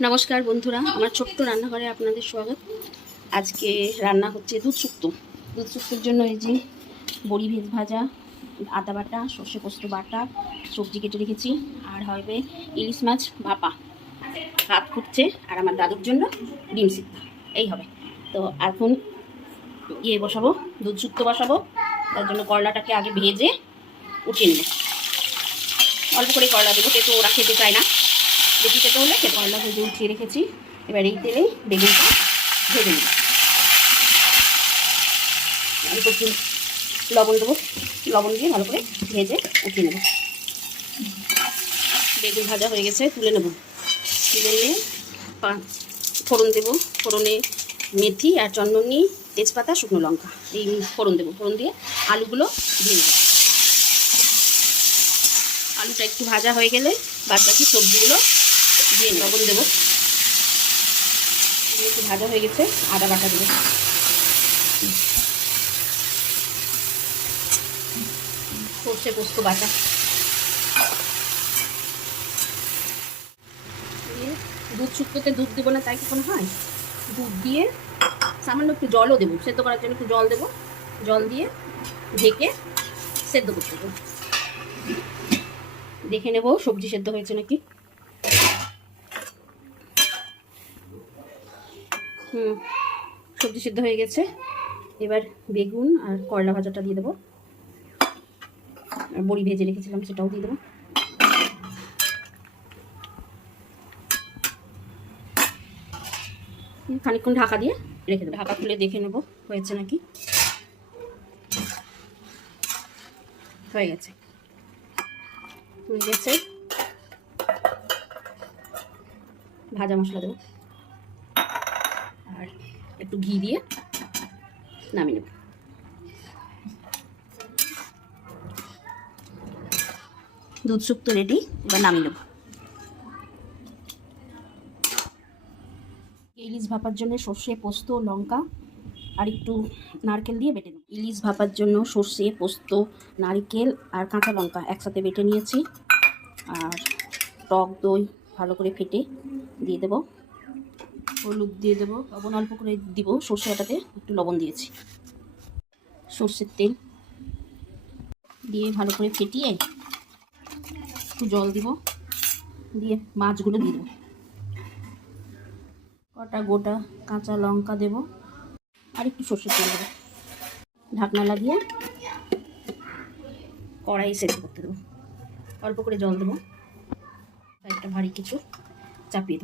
নমস্কার বন্ধুরা, আমার ছোট্ট রান্নাঘরে আপনাদের স্বাগত। আজকে রান্না হচ্ছে দুধ শুক্তো। দুধ শুক্তোর জন্য এই যে বড়ি ভেজ ভাজা, আদা বাটা, সর্ষে পোস্ত বাটা, সবজি কেটে রেখেছি, আর হবে ইলিশ মাছ ভাপা। ভাত ফুটছে, আর আমার দাদুর জন্য ডিম সিদ্ধ। এই হবে। তো এখন বসাবো, দুধ শুক্তো বসাবো। তার জন্য করলাটাকে আগে ভেজে উঠিয়ে নেব। অল্প করে করলা দেবো, তেতো ওরা খেতে চায় না। বেশি খেতে হলে করলা ভেজে উঠিয়ে রেখেছি। এবার এই তেলেই বেগুনটা ভেজে নেব। অল্প একটু লবণ দেবো, লবণ দিয়ে ভালো করে ভেজে উঠিয়ে নেব। বেগুন ভাজা হয়ে গেছে, তুলে নেব। তুলে নিয়ে ফোড়ন দেবো। ফোড়নে মেথি আর চন্দনী, তেজপাতা, শুকনো লঙ্কা এই ফোড়ন দেবো। ফোড়ন দিয়ে আলুগুলো দিয়ে নেব। আলুটা একটু ভাজা হয়ে গেলে বাদ বাকি সবজিগুলো দিয়ে লবণ দেবো। একটু ভাজা হয়ে গেছে, আদা বাটা দেবো। সর্ষে পোস্ত বাটা দুধ শুক্তোতে দুধ দেবো না, তাই কি কোনো হয়? দুধ দিয়ে সামান্য একটু জলও দেবো, সেদ্ধ করার জন্য একটু জল দেবো। জল দিয়ে ঢেকে সেদ্ধ করতে দেবো। দেখে নেব সবজি সেদ্ধ হয়েছে নাকি। সবজি সেদ্ধ হয়ে গেছে। এবার বেগুন আর করলা ভাজাটা দিয়ে দেবো, আর বড়ি ভেজে রেখেছিলাম সেটাও দিয়ে দেবো। খানিকক্ষণ ঢাকা দিয়ে রেখে দেবো। ঢাকা খুলে দেখে নেব হয়েছে নাকি। হয়ে গেছে, হয়ে গেছে। ভাজা মশলা দেবো আর একটু ঘি দিয়ে নামিয়ে নেব। দুধ শুক্তো রেডি, এবার নামিয়ে নেব। ইলিশ ভাপার জন্য সর্ষে, পোস্ত, লঙ্কা আর একটু নারকেল দিয়ে বেটে নেব। ইলিশ ভাপার জন্য সর্ষে, পোস্ত, নারকেল আর কাঁচা লঙ্কা একসাথে বেটে নিয়েছি। আর টক দই ভালো করে ফেটে দিয়ে দেবো। হলুদ দিয়ে দেবো, লবণ অল্প করে দিব। সর্ষেটাতে একটু লবণ দিয়েছি। সর্ষের তেল দিয়ে ভালো করে ফেটিয়ে একটু জল দিব, দিয়ে মাছগুলো দিয়ে দেবো। কটা গোটা কাঁচা লঙ্কা দেবো আর একটু সর্ষের তেল দেবো। ঢাকনা লাগিয়ে কড়াই সেদ্ধ করতে দেবো। অল্প করে জল দেবো, একটা ভারী কিছু চাপিয়ে দেবো।